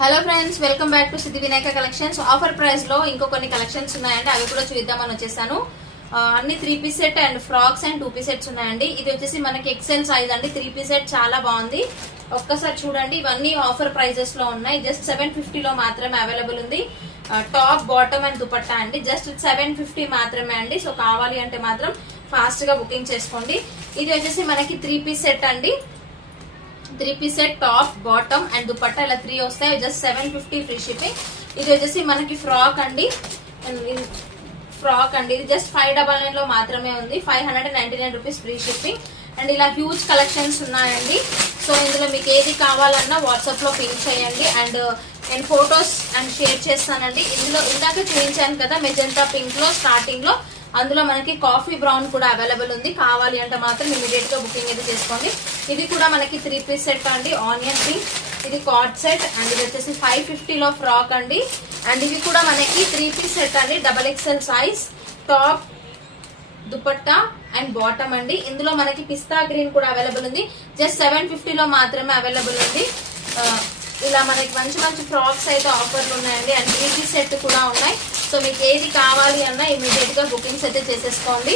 Hello friends, welcome back to Siddhi Vinayaka collections. Offer price లో ఇంకో కొన్ని కలెక్షన్స్ ఉన్నాయండి, అవి కూడా చూద్దామని వచ్చేసాను. అన్ని 3 piece set and frocks and 2 piece sets ఉన్నాయండి. ఇది వచ్చేసి మనకి ఎక్సెల్ సైజ్ అండి. 3 పీస్ సెట్ చాలా బాగుంది. ఒక్కసారి చూడండి, ఇవన్నీ ఆఫర్ ప్రైజెస్ లో ఉన్నాయి. జస్ట్ 750 లో మాత్రమే అవైలబుల్ ఉంది. టాప్ బాటమ్ అండ్ దుపట్టా అండి. జస్ట్ 750 మాత్రమే అండి. సో కావాలి అంటే మాత్రం ఫాస్ట్ గా బుకింగ్ చేసుకోండి. ఇది వచ్చేసి మనకి 3 పీస్ సెట్ అండి. 3 piece set top bottom and dupatta ఇలా 3 వస్తాయి. Just 750 free shipping. ఇది వచ్చేసి మనకి ఫ్రాక్ అండి. ఇది జస్ట్ 599 లో మాత్రమే ఉంది. 599 రూపీస్ ఫ్రీ షిప్పింగ్. అండ్ ఇలా హ్యూజ్ కలెక్షన్స్ ఉన్నాయండి. సో ఇందులో మీకు ఏది కావాలన్నా వాట్సాప్ లో పింక్ చేయండి. అండ్ నేను ఫొటోస్ అండ్ షేర్ చేస్తానండి. ఇందులో ఇందాక చూపించాను కదా మెజెంటా పింక్ లో స్టార్టింగ్ లో, అందులో మనకి కాఫీ బ్రౌన్ కూడా అవైలబుల్ ఉంది. కావాలి అంటే మాత్రం ఇమీడియట్ గా బుకింగ్ అయితే చేసుకోండి. ఇది కూడా మనకి 3 పీస్ సెట్ అండి. ఆనియన్ పింక్, ఇది కార్డ్ సెట్ అండ్ ఇది వచ్చేసి 550 లో ఫ్రాక్ అండి. అండ్ ఇవి కూడా మనకి 3 పీస్ సెట్ అండి. XXL size top dupatta and bottom అండి. ఇందులో మనకి పిస్తా గ్రీన్ కూడా అవైలబుల్ ఉంది. జస్ట్ 750 లో మాత్రమే అవైలబుల్ ఉంది. ఇలా మనకి మంచి మంచి ఫ్రాక్స్ అయితే ఆఫర్లు ఉన్నాయండి. అండ్ 3 పీస్ సెట్ కూడా ఉన్నాయి. సో మీకు ఏది కావాలి అన్నా ఇమీడియట్ గా బుకింగ్స్ అయితే చేసేసుకోండి.